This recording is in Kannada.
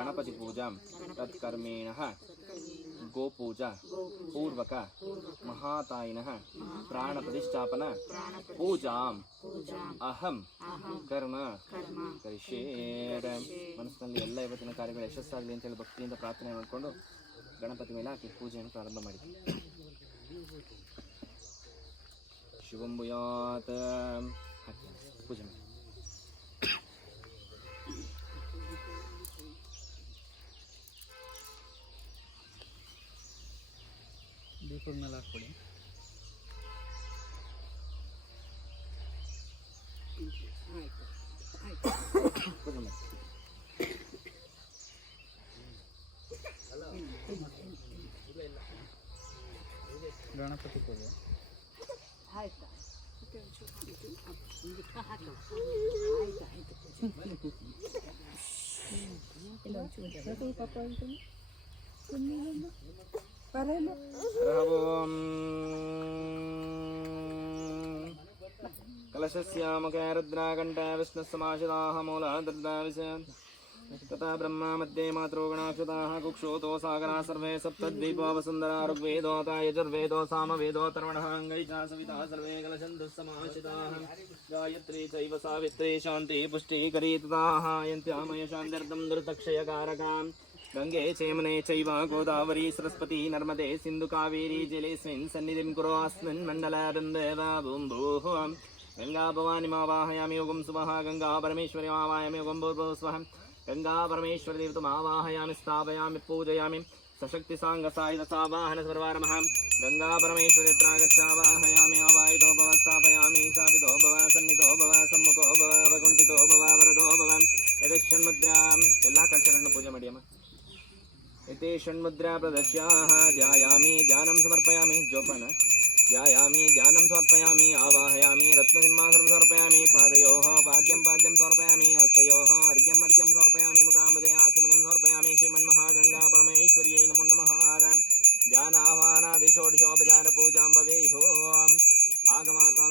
ಗಣಪತಿ ಪೂಜಾ ತತ್ಕರ್ಮೇಣ ಗೋಪೂಜಾ ಪೂರ್ವಕ ಮಹಾತಾಯಿನಃ ಪ್ರಾಣ ಪ್ರತಿಷ್ಠಾಪನ ಪೂಜಾಂ ಅಹಂ ಕರ್ಮ ಕರಿಷ್ಯೇ. ಮನಸ್ಸಿನಲ್ಲಿ ಎಲ್ಲ ಇವತ್ತಿನ ಕಾರ್ಯಗಳು ಯಶಸ್ಸಾಗಲಿ ಅಂತೇಳಿ ಭಕ್ತಿಯಿಂದ ಪ್ರಾರ್ಥನೆ ಮಾಡಿಕೊಂಡು ಗಣಪತಿ ಮೇಲೆ ಹಾಕಿ ಪೂಜೆಯನ್ನು ಪ್ರಾರಂಭ ಮಾಡಿ. ಶಿವಂ ಭೂಯಾತ್ ಪೂಜೆ ಮಾಡಿ. ದೀಪದ ಮೇಲೆ ಹಾಕ್ಕೊಡಿ. ಪೂಜೆ ಮಾಡಿ. ಗಣಪತಿ ಪೂಜೆ ಕಲಶಸ್ಯ ಮುಖೇ ರುದ್ರಾಕಂಠ ವಿಷ್ಣುಸ್ಸಮಾಶ್ರಿತಾಃ ಮೂಲಾದೃತಾವಿಶನ್ तथा ब्रह्मा मध्ये मातरो गणाक्षताः कुक्षोतो सागरा सर्वे सप्तद्वीपो वसुन्धरा ऋग्वेदोऽथ यजुर्वेदो सामवेदो तर्वणः अङ्गैः सविता सर्वे कलशन्तः समाश्रिताः गायत्री चैव सावित्री शान्ति पुष्टिकरी तथाः यन्त्यामय शान्त्यर्थं दुर्तक्षयकारकां गङ्गे चेमने चैव गोदावरी सरस्वती नर्मदे सिन्धु कावेरी जलेऽस्मिन् सन्निधिं कुरु अस्मिन् मण्डले बिन्देव भूम्भूः गङ्गा भवानीमावाहयामि योगं सुवः गङ्गा परमेश्वरी मावाहयामि योगं भूर्भुवः स्वः गंगा परमेश्वर देवतमावाहयामि स्थापयामि पूजयामि सशक्ति सांगसायुधसावाहन सर्वारमः गंगा परमेश्वर यत्र गच्छावाहयामि आवाहितो भव स्थापयामि स्थापितो भव सन्निधो भव सम्मुखो भव वकुण्ठितो भव वरदो भव यदि षण्मुद्रा ಎಲ್ಲಾ ಕಳಶಗಳನ್ನು ಪೂಜೆ ಮಾಡಿ ಅಮ್ಮ. इति षण्मुद्रा प्रदर्श्याः ध्यायामि ध्यानं समर्पयामि जोपन ध्यायामि ध्यानं समर्पयामि आवाहयामि रत्नसिंहासनं समर्पयामि पादयोः पाद्यं समर्पयामि हस्तयोः अर्घ्यं समर्पयामि मुखाम्बुजे आचमनीं समर्पयामि श्रीमन्महागङ्गा परमेश्वर्यै नमो नमः. ध्यानाह्वानादि षोडशोपचारपूजां भवेयुः. आगमातां